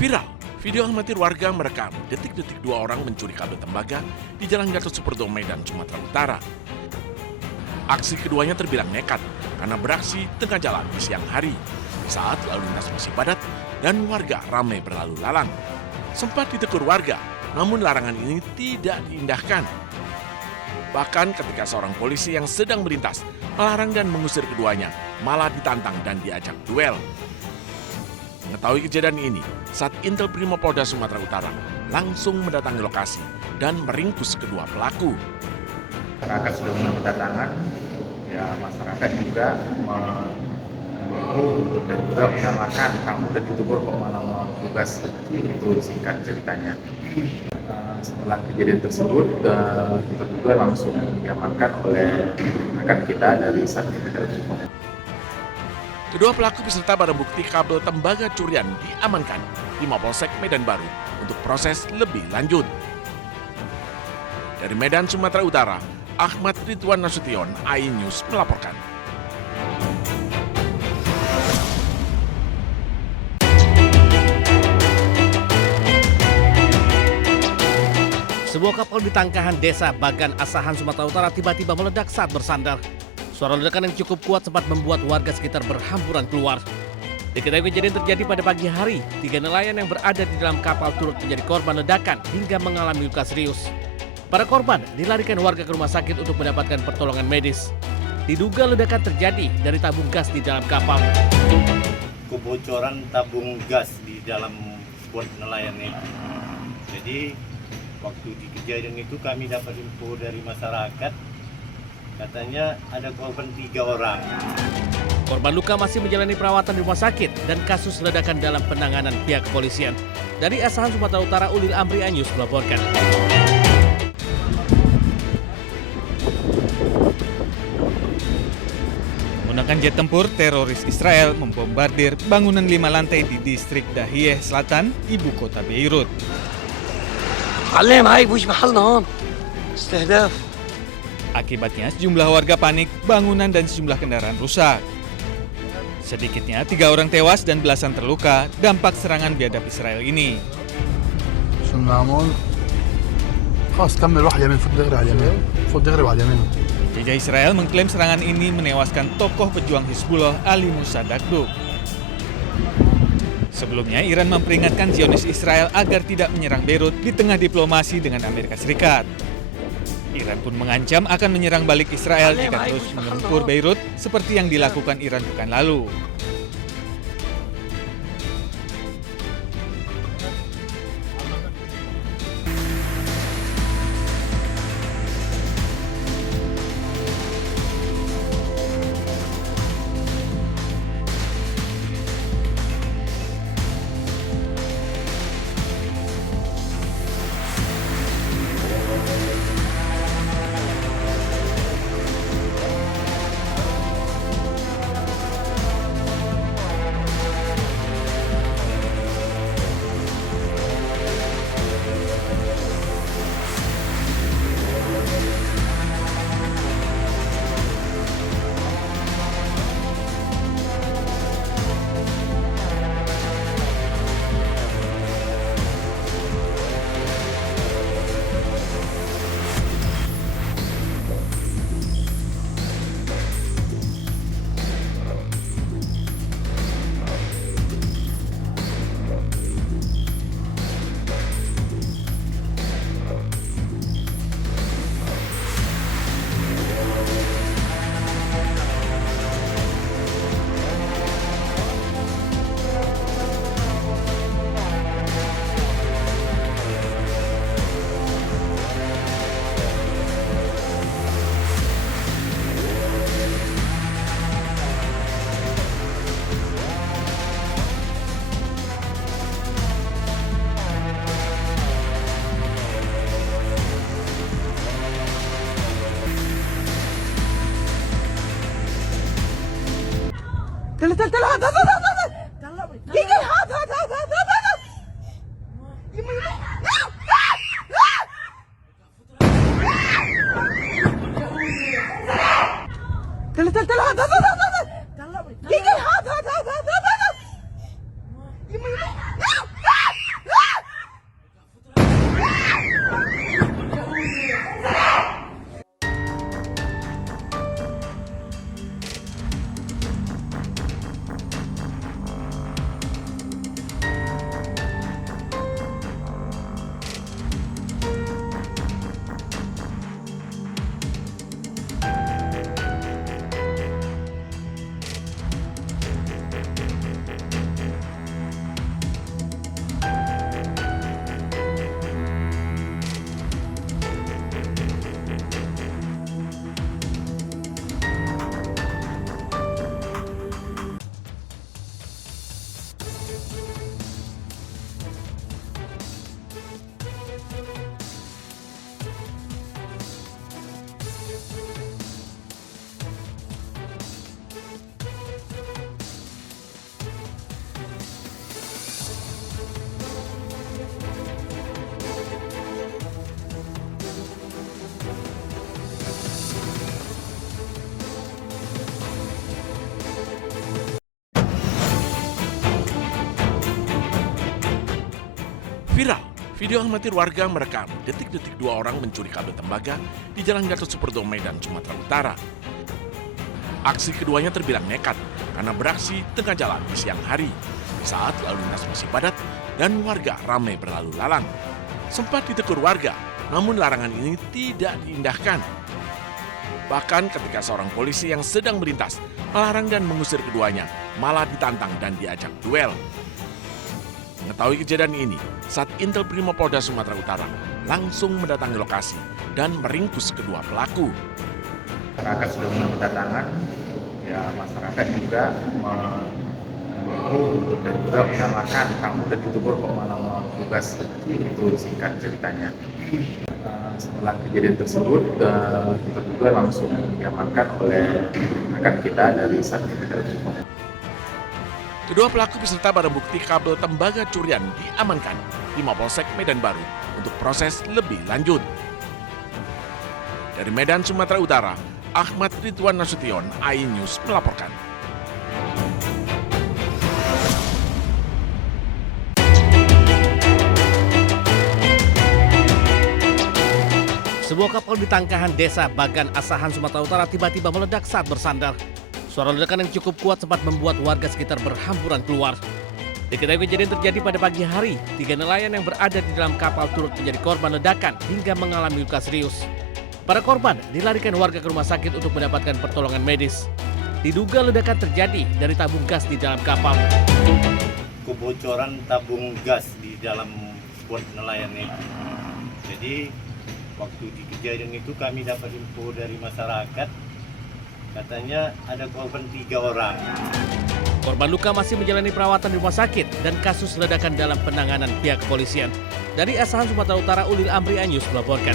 Viral, video amatir warga merekam detik-detik dua orang mencuri kabel tembaga di Jalan Gatot Subroto, Medan, Sumatera Utara. Aksi keduanya terbilang nekat karena beraksi tengah jalan di siang hari saat lalu lintas masih padat dan warga ramai berlalu lalang. Sempat ditegur warga, namun larangan ini tidak diindahkan. Bahkan ketika seorang polisi yang sedang melintas melarang dan mengusir keduanya, malah ditantang dan diajak duel. Mengetahui kejadian ini, saat Intel Brimopolda Sumatera Utara langsung mendatangi lokasi dan meringkus kedua pelaku. Masyarakat sudah mulai berdatangan, ya masyarakat juga menunggu dan juga menyalakan kamu dan ditegur kok malah mau tugas, itu singkat ceritanya. Setelah kejadian tersebut, kita juga langsung diamankan oleh rekan kita dari Satgas Umum. Kedua pelaku beserta barang bukti kabel tembaga curian diamankan di Mapolsek Medan Baru untuk proses lebih lanjut. Dari Medan, Sumatera Utara, Ahmad Ridwan Nasution, iNews melaporkan. Sebuah kapal di Tangkahan Desa Bagan Asahan, Sumatera Utara tiba-tiba meledak saat bersandar. Suara ledakan yang cukup kuat sempat membuat warga sekitar berhamburan keluar. Diketahui kejadian terjadi pada pagi hari. 3 nelayan yang berada di dalam kapal turut menjadi korban ledakan hingga mengalami luka serius. Para korban dilarikan warga ke rumah sakit untuk mendapatkan pertolongan medis. Diduga ledakan terjadi dari tabung gas di dalam kapal. Kebocoran tabung gas di dalam bot nelayan itu. Jadi waktu di kejadian itu kami dapat info dari masyarakat, katanya ada korban 3 orang. Korban luka masih menjalani perawatan di rumah sakit dan kasus ledakan dalam penanganan pihak kepolisian. Dari Asahan, Sumatera Utara, Ulil Amri, iNews melaporkan. Menggunakan jet tempur, teroris Israel membombardir bangunan 5 lantai di distrik Dahiyeh Selatan, ibu kota Beirut. Akibatnya sejumlah warga panik, bangunan dan sejumlah kendaraan rusak. Sedikitnya 3 orang tewas dan belasan terluka dampak serangan biadab Israel ini. Jejak Israel mengklaim serangan ini menewaskan tokoh pejuang Hizbullah Ali Musa Dakduk. Sebelumnya, Iran memperingatkan Zionis Israel agar tidak menyerang Beirut di tengah diplomasi dengan Amerika Serikat. Iran pun mengancam akan menyerang balik Israel jika terus mengempur Beirut seperti yang dilakukan Iran pekan lalu. Video amatir warga merekam detik-detik dua orang mencuri kabel tembaga di Jalan Gatot Subroto, Medan, Sumatera Utara. Aksi keduanya terbilang nekat karena beraksi tengah jalan di siang hari saat lalu lintas masih padat dan warga ramai berlalu lalang. Sempat ditegur warga, namun larangan ini tidak diindahkan. Bahkan ketika seorang polisi yang sedang melintas melarang dan mengusir keduanya, malah ditantang dan diajak duel. Mengetahui kejadian ini, saat Intel Brimopolda Sumatera Utara langsung mendatangi lokasi dan meringkus kedua pelaku. Masyarakat sudah mulai berdatangan, ya masyarakat juga mendukung dan juga menyalahkan kamu dan ditegur kok malah melawan tugas, itu singkat ceritanya. Setelah kejadian tersebut, kita juga langsung diamankan oleh rekan kita dari Satgas. Kedua pelaku beserta barang bukti kabel tembaga curian diamankan di Mapolsek Medan Baru untuk proses lebih lanjut. Dari Medan, Sumatera Utara, Ahmad Ridwan Nasution, iNews melaporkan. Sebuah kapal di Tangkahan Desa Bagan Asahan, Sumatera Utara tiba-tiba meledak saat bersandar. Suara ledakan yang cukup kuat sempat membuat warga sekitar berhamburan keluar. Diketahui kejadian terjadi pada pagi hari, 3 nelayan yang berada di dalam kapal turut menjadi korban ledakan hingga mengalami luka serius. Para korban dilarikan warga ke rumah sakit untuk mendapatkan pertolongan medis. Diduga ledakan terjadi dari tabung gas di dalam kapal. Kebocoran tabung gas di dalam bot nelayan itu. Jadi waktu di kejadian itu kami dapat info dari masyarakat, katanya ada korban 3 orang. Korban luka masih menjalani perawatan di rumah sakit dan kasus ledakan dalam penanganan pihak kepolisian. Dari Asahan, Sumatera Utara, Ulil Amri, iNews melaporkan.